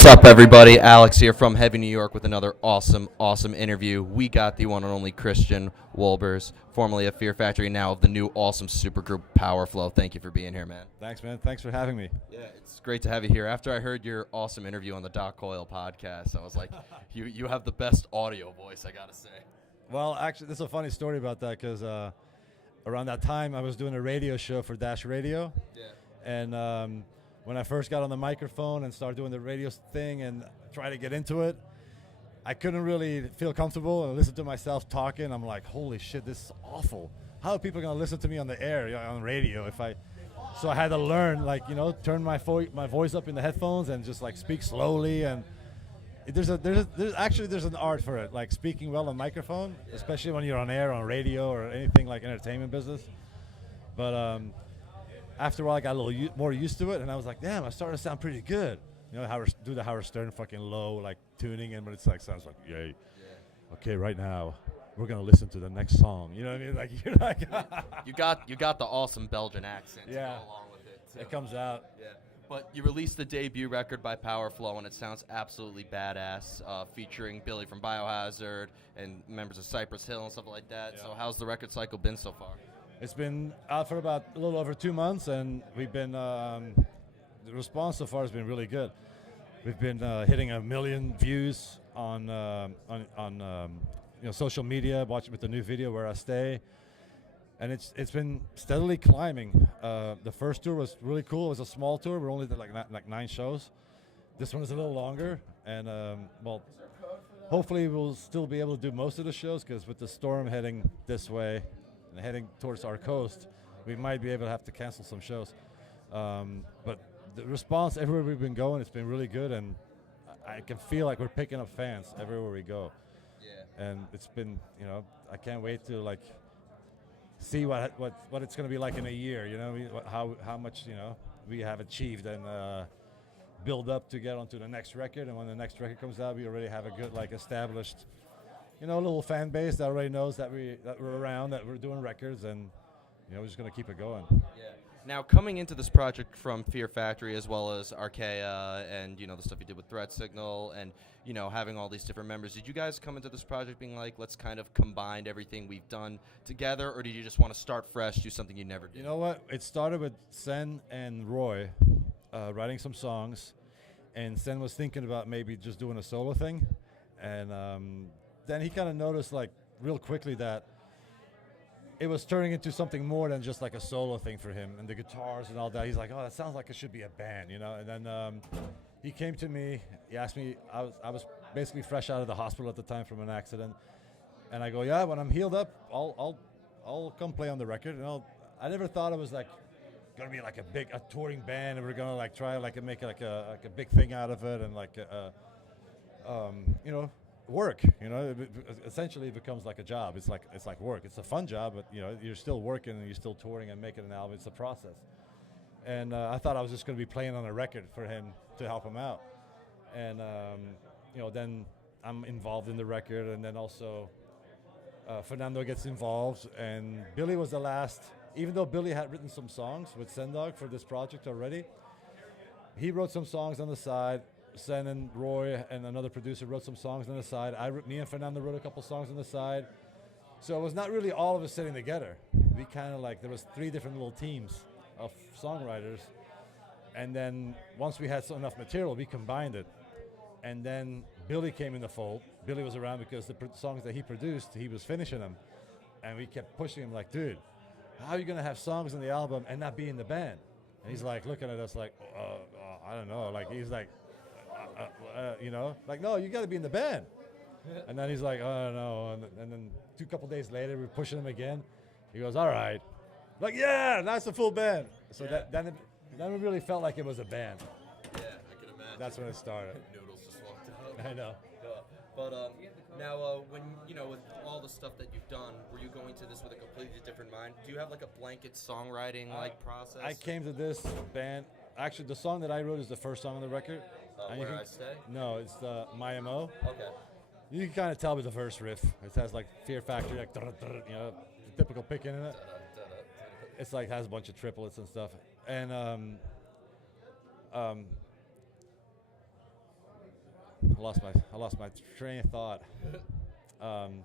What's up, everybody? Alex here from Heavy New York with another awesome interview. We got the one and only Christian Wolbers, formerly of Fear Factory, now of the new awesome supergroup Powerflo. Thank you for being here, man. Thanks, man. Thanks for having me. Yeah, it's great to have you here. After I heard your awesome interview on the Doc Coyle podcast, I was like, you have the best audio voice, I gotta say. Well, actually, this is a funny story about that because around that time I was doing a radio show for Dash Radio. Yeah. And when I first got on the microphone and started doing the radio thing and try to get into it, I couldn't really feel comfortable and listen to myself talking. I'm like, holy shit, this is awful. How are people going to listen to me on the air, on radio? So I had to learn, turn my voice up in the headphones and just speak slowly. And there's an art for it, like speaking well on microphone, especially when you're on air, on radio, or anything like entertainment business. But after a while, I got a little more used to it, and I was like, damn, I started to sound pretty good. Do the Howard Stern fucking low, tuning in, but it's sounds like, yay. Yeah. Okay, right now, we're going to listen to the next song. You know what I mean? You're like... you got the awesome Belgian accent to go along with it, too. It comes out. Yeah. But you released the debut record by Powerflo, and it sounds absolutely badass, featuring Billy from Biohazard and members of Cyprus Hill and stuff like that. Yeah. So how's the record cycle been so far? It's been out for about a little over 2 months, and we've been the response so far has been really good. We've been hitting 1 million views on social media, watching with the new video Where I Stay, and it's been steadily climbing. The first tour was really cool. It was a small tour. We're only did like 9 shows. This one is a little longer, and hopefully we'll still be able to do most of the shows, because with the storm heading this way and heading towards our coast, we might be able to have to cancel some shows. But the response everywhere we've been going, it's been really good, and I can feel like we're picking up fans everywhere we go. Yeah. And it's been, I can't wait to see what it's going to be like in a year. How much we have achieved and build up to get onto the next record. And when the next record comes out, we already have a good established, little fan base that already knows that we're around, that we're doing records, and we're just going to keep it going. Yeah. Now, coming into this project from Fear Factory, as well as Archaea and the stuff you did with Threat Signal, and having all these different members, did you guys come into this project being like, let's kind of combine everything we've done together, or did you just want to start fresh, do something you never did? You know what? It started with Sen and Roy writing some songs, and Sen was thinking about maybe just doing a solo thing, and then he kind of noticed real quickly that it was turning into something more than just a solo thing for him, and the guitars and all that. He's like, oh, that sounds like it should be a band, And then he came to me. He asked me. I was basically fresh out of the hospital at the time from an accident, and I go, yeah, when I'm healed up, I'll come play on the record. And I never thought it was gonna be a touring band, and we're gonna try and make a big thing out of it, and work. Essentially it becomes like a job. It's like work. It's a fun job, but you're still working and you're still touring and making an album. It's a process. And I thought I was just going to be playing on a record for him to help him out. And then I'm involved in the record, and then also Fernando gets involved, and Billy was the last. Even though Billy had written some songs with Sendog for this project already, he wrote some songs on the side. Sen and Roy and another producer wrote some songs on the side. Me and Fernando wrote a couple songs on the side. So it was not really all of us sitting together. We kind of there was 3 different little teams of songwriters. And then once we had enough material, we combined it. And then Billy came in the fold. Billy was around because the songs that he produced, he was finishing them. And we kept pushing him like, dude, how are you going to have songs in the album and not be in the band? And he's looking at us I don't know. He's no, you got to be in the band. And then he's like, oh, no. And then a couple days later, we're pushing him again. He goes, all right. Yeah, now it's a full band. So then it really felt like it was a band. Yeah, I can imagine. That's when it started. Noodles just walked out. I know. But now, when with all the stuff that you've done, were you going to this with a completely different mind? Do you have a blanket songwriting process? I came to this band. Actually, the song that I wrote is the first song on the record. Where I Stay? No, it's My MO. Okay. You can kind of tell with the first riff. It has Fear Factory, the typical picking in it. It's has a bunch of triplets and stuff. And I lost my train of thought. Um,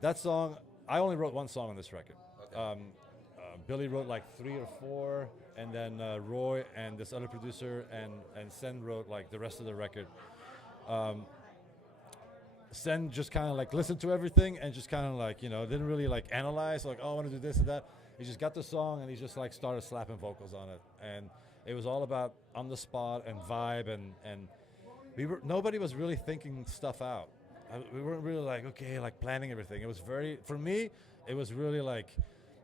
that song, I only wrote one song on this record. Okay. Billy wrote like 3 or 4, and then Roy and this other producer and Sen wrote like the rest of the record. Sen just kind of like listened to everything and just kind of like, didn't really like analyze like, oh, I want to do this and that. He just got the song and he just like started slapping vocals on it, and it was all about on the spot and vibe, and nobody was really thinking stuff out. We weren't really like, okay, like planning everything. It was for me, it was really like,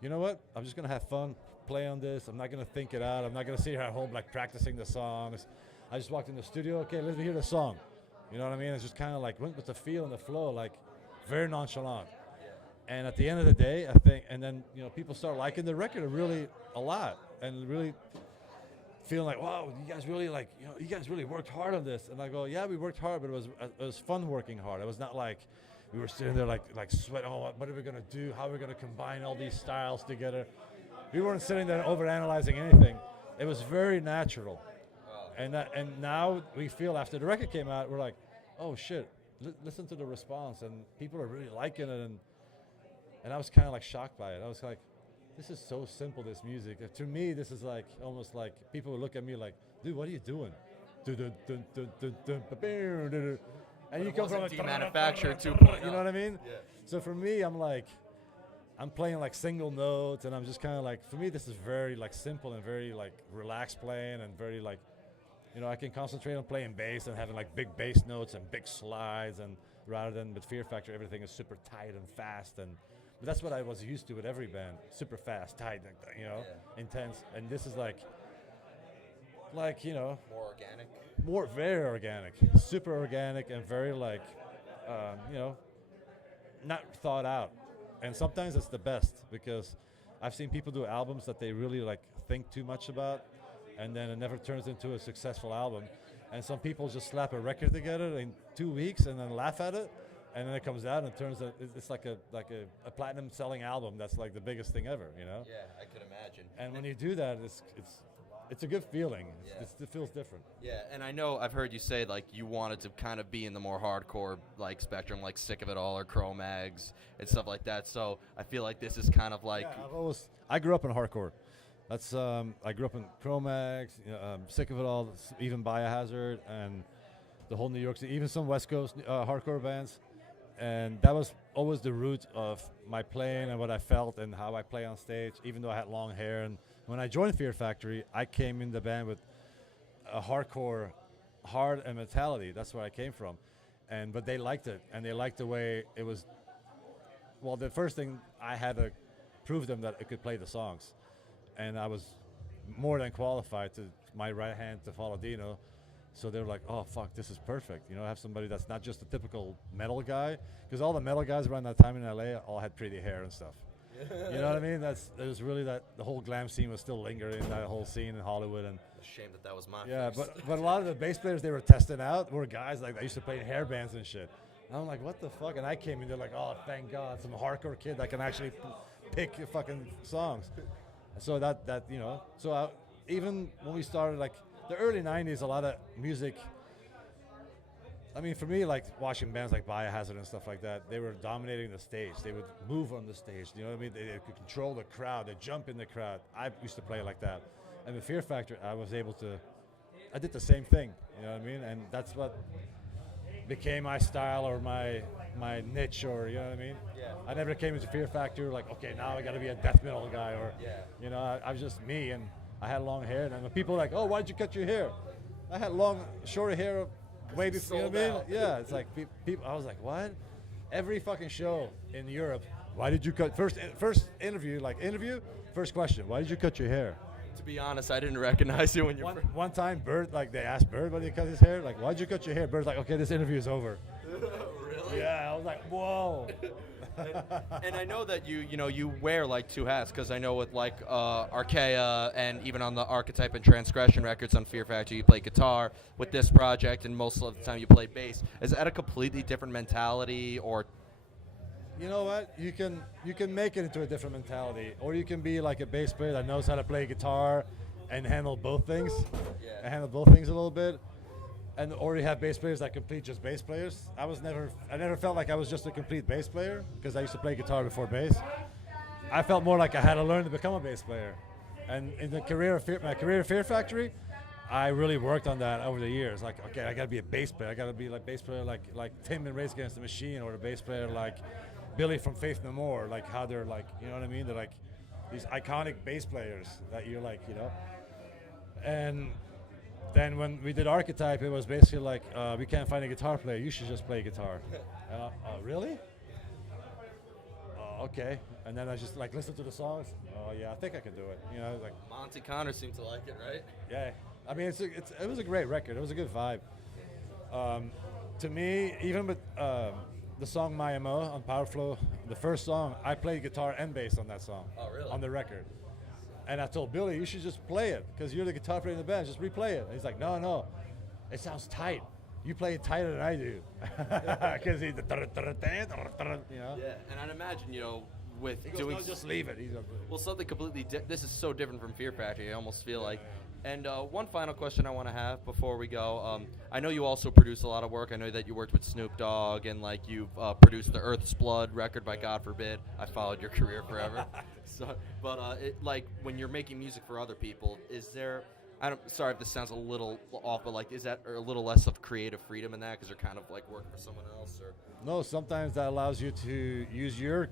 you know what? I'm just gonna have fun, play on this. I'm not gonna think it out. I'm not gonna sit here at home like practicing the songs. I just walked in the studio. Okay, let me hear the song. You know what I mean? It's just kind of like went with the feel and the flow, like very nonchalant. And at the end of the day, I think, and then people start liking the record really a lot, and really feeling like, wow, you guys really you guys really worked hard on this. And I go, yeah, we worked hard, but it was fun working hard. It was not like we were sitting there like sweat. Oh, what are we gonna do? How are we gonna combine all these styles together? We weren't sitting there overanalyzing anything. It was very natural. And now we feel after the record came out, we're like, oh shit, listen to the response, and people are really liking it, and I was kind of like shocked by it. I was like, this is so simple, this music. To me, this is like almost like people would look at me like, dude, what are you doing? And you come from a demanufactured 2.0. You know what I mean? Yeah. So for me, I'm playing like single notes, and I'm just kind of like, for me, this is very like simple and very like relaxed playing, and very like, I can concentrate on playing bass and having like big bass notes and big slides, and rather than with Fear Factory, everything is super tight and fast, but that's what I was used to with every band, super fast, tight, intense. And this is like more organic, very organic, super organic, and very like, not thought out. And sometimes it's the best, because I've seen people do albums that they really like think too much about, and then it never turns into a successful album. And some people just slap a record together in 2 weeks and then laugh at it, and then it comes out and it turns out it's like a platinum selling album that's like the biggest thing ever, Yeah, I could imagine. And when you do that, it's a good feeling. Yeah. It feels different. Yeah, and I know I've heard you say like you wanted to kind of be in the more hardcore like spectrum, like Sick of It All or Cro-Mags and stuff like that. So I feel like this is kind of like I grew up in hardcore. That's I grew up in Cro-Mags, Sick of It All, even Biohazard, and the whole New York City, even some West Coast hardcore bands. And that was always the root of my playing and what I felt and how I play on stage, even though I had long hair. And when I joined Fear Factory, I came in the band with a hardcore heart and mentality. That's where I came from. But they liked it, and they liked the way it was. Well, the first thing, I had to prove them that I could play the songs. And I was more than qualified to my right hand to follow Dino. So they were like, oh, fuck, this is perfect. I have somebody that's not just a typical metal guy. Because all the metal guys around that time in LA all had pretty hair and stuff. You know what I mean? There was really the whole glam scene was still lingering, that whole scene in Hollywood. And a shame that was my first. first. but a lot of the bass players they were testing out were guys like that used to play in hair bands and shit. And I'm like, what the fuck? And I came in, they're like, oh, thank God, some hardcore kid that can actually pick fucking songs. So even when we started, like the early 90s, a lot of music, I mean, for me, like watching bands like Biohazard and stuff like that, they were dominating the stage. They would move on the stage, you know what I mean? They could control the crowd, they jump in the crowd. I used to play like that. And with Fear Factor, I did the same thing, you know what I mean? And that's what became my style or my niche, or you know what I mean? Yeah. I never came into Fear Factor like, okay, now I got to be a death metal guy, or I was just me, and I had long hair. And when people were like, oh, why'd you cut your hair? I had short hair way before. You know what I mean? Yeah, it's like people. I was like, what? Every fucking show in Europe, why did you cut first interview? First question, why did you cut your hair? To be honest, I didn't recognize you when you one time, Bird, like they asked Bird why did he cut his hair. Like, why'd you cut your hair? Bird's like, okay, this interview is over. Really? Yeah, I was like, whoa. and I know that you wear like two hats, because I know with like Archaea and even on the Archetype and Transgression records on Fear Factory, you play guitar. With this project, and most of the time you play bass. Is that a completely different mentality, or? You know what? You can make it into a different mentality, or you can be like a bass player that knows how to play guitar and handle both things. Yeah. And handle both things a little bit. and or you have bass players that complete just bass players. I never felt like I was just a complete bass player because I used to play guitar before bass. I felt more like I had to learn to become a bass player. And in my career at Fear Factory, I really worked on that over the years. Like, okay, I gotta be a bass player. I gotta be like bass player like Tim in Race Against the Machine, or a bass player like Billy from Faith No More. Like how they're like, you know what I mean? They're like these iconic bass players that you're like, you know. And then when we did Archetype, it was basically like, we can't find a guitar player. You should just play guitar. And really? Okay. And then I just like listened to the songs. Oh yeah, I think I can do it. You know, like Monty Connor seemed to like it, right? yeah. I mean, it was a great record. It was a good vibe. To me, even with the song My MO on Powerflo, the first song, I played guitar and bass on that song. Oh, really? On the record. And I told Billy, you should just play it because you're the guitar player in the band. Just replay it. And he's like, no, it sounds tight. You play it tighter than I do. Because he's the, you know. Yeah, and I'd imagine, you know, with He goes, doing no, just leave it. He's like, well, something completely this is so different from Fear Factory. I almost feel like. And one final question I want to have before we go. I know you also produce a lot of work. I know that you worked with Snoop Dogg, and like you've produced the Earth's Blood record by God Forbid. I followed your career forever. But like when you're making music for other people, is there? Sorry if this sounds a little off, but like, is that a little less of creative freedom in that because you're kind of like working for someone else? Or no, sometimes that allows you to use your.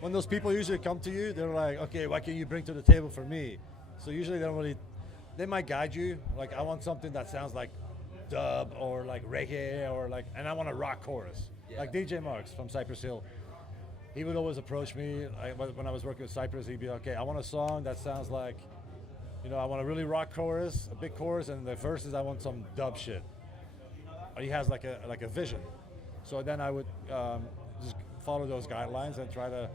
When those people usually come to you, they're like, okay, what can you bring to the table for me? So usually they might guide you. Like, I want something that sounds like dub or like reggae or like, and I want a rock chorus. Yeah. Like DJ Marks from Cyprus Hill. He would always approach me when I was working with Cyprus. He'd be like, okay, I want a song that sounds like, you know, I want a really rock chorus, a big chorus, and the verses I want some dub shit. He has like a vision. So then I would just follow those guidelines and try to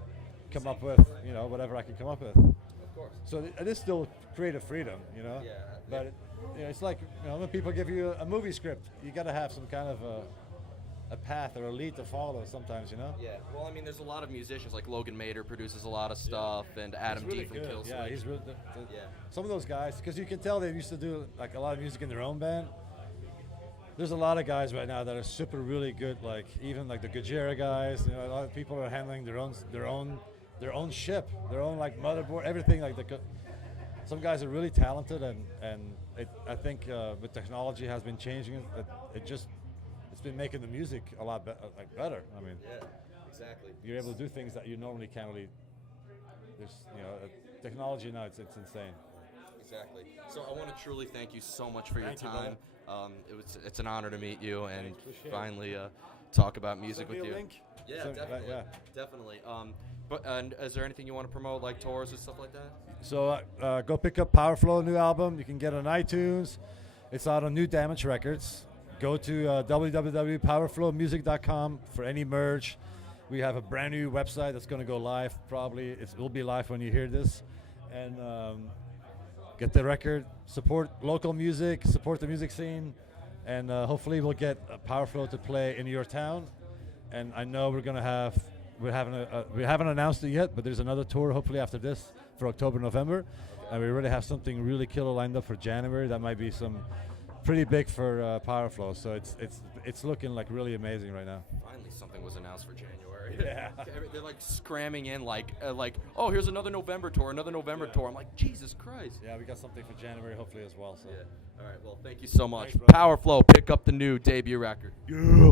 come up with, you know, whatever I can come up with. of course. So it is still creative freedom, you know. Yeah. But it's like, you know, when people give you a movie script, you got to have some kind of a path or a lead to follow. Sometimes, you know. Yeah. Well, I mean, there's a lot of musicians like Logan Mader produces a lot of stuff, and Adam He's really D from good. Killswitch. Yeah, he's really. Yeah. Some of those guys, because you can tell they used to do like a lot of music in their own band. There's a lot of guys right now that are super really good, like even like the Gojira guys. You know, a lot of people are handling their own ship, their own like motherboard, everything. Like some guys are really talented, and I think with technology has been changing it. It's been making the music a lot better. I mean, Yeah. Exactly. you're able to do things that you normally can't really. There's technology now. It's insane. Exactly. So I want to truly thank you so much for your Thank you, time. It's an honor to meet you and Appreciate it. finally talk about music Send me with a you. link. Yeah, Send- definitely. yeah. Definitely. And is there anything you want to promote, like tours and stuff like that? So go pick up Powerflo, new album. You can get it on iTunes. It's out on New Damage Records. Go to www.powerflowmusic.com for any merch. We have a brand new website that's going to go live. Probably it will be live when you hear this. And get the record. Support local music. Support the music scene. And hopefully we'll get Powerflo to play in your town. And I know we haven't announced it yet, but there's another tour hopefully after this for October, November, and we already have something really killer lined up for January. That might be some pretty big for Powerflo. So it's looking like really amazing right now. Finally, something was announced for January. Yeah. They're like scramming in, like, oh, here's another November tour, tour. I'm like, Jesus Christ. Yeah, we got something for January hopefully as well. So. Yeah. All right. Well, thank you so much. Thanks, brother. Powerflo, pick up the new debut record. Yeah.